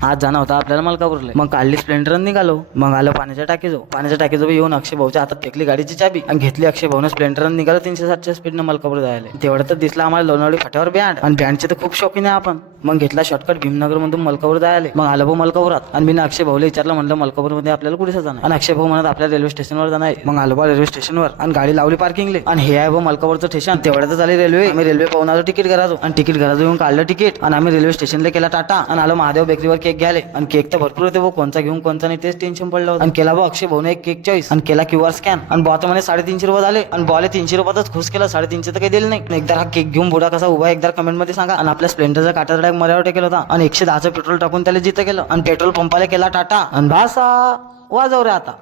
आज जाणं होता आपल्याला मलकापूरला. मग काढली स्प्लेंडर निघालो. मग आलो पाण्याच्या टाकीजवळ येऊन अक्षय भाऊच्या हातात फेकली गाडीची चाबी आणि घेतली अक्षय भाऊने स्प्लेंडर निघालो 360च्या स्पीडनं मलकापूर जायला. तेवढं तर दिसला आम्हाला लोणावळी फाट्यावर बँड आणि बँडचे तर खूप शौकीन आहे आपण. मग घेतला शॉर्टकट भीमनगर मधून मलकापूर जायला. मग आलो भाऊ मलकापुरात आणि मी अक्षय भाऊला विचारलं, म्हणलं मलकापूर मध्ये आपल्याला कुठे जाणार आणि अक्षय भाऊ म्हणत आपल्या रेल्वे स्टेशनवर जाणार आहे. मग आलो रेल्वे स्टेशनवर आणि गाडी लावली पार्किंगले आणि हे आहे भाऊ मलकापूरचं स्टेशन. तेवढ्यातच आली रेल्वे. आम्ही रेल्वे पाहून आलो तिकीट घराजो आणि तिकीट घराजो येऊन काढलं तिकीट आणि आम्ही रेल्वे स्टेशनला केला टाटा आणि आलो महादेव बेकरीवर केक घ्यायला. आणि केक तर भरपूर होते भाऊ, कोणचा घेऊन कोणचा नाही तेच टेन्शन पडलं होतं. आणि केला भाऊ अक्षय भाऊने एक केक चॉईस आणि केला QR स्कॅन आणि बॉ म्हणे 350 रुपये झाले आणि बॉले 300 रुपयातच खुश केलं. 350 तर काही दिले नाही. एकदा हा केक घेऊन बुडा कसा उभा एकदा कमेंट मध्ये सांगा. आणि आपल्या स्प्लेंडरचा काटा डायरेक्ट मर्यावर टेकला होता आणि 110चं पेट्रोल टाकून त्याला जिथं केलं आणि पेट्रोल पंपाला केला टाटा आणि भासा वाजव रे आता.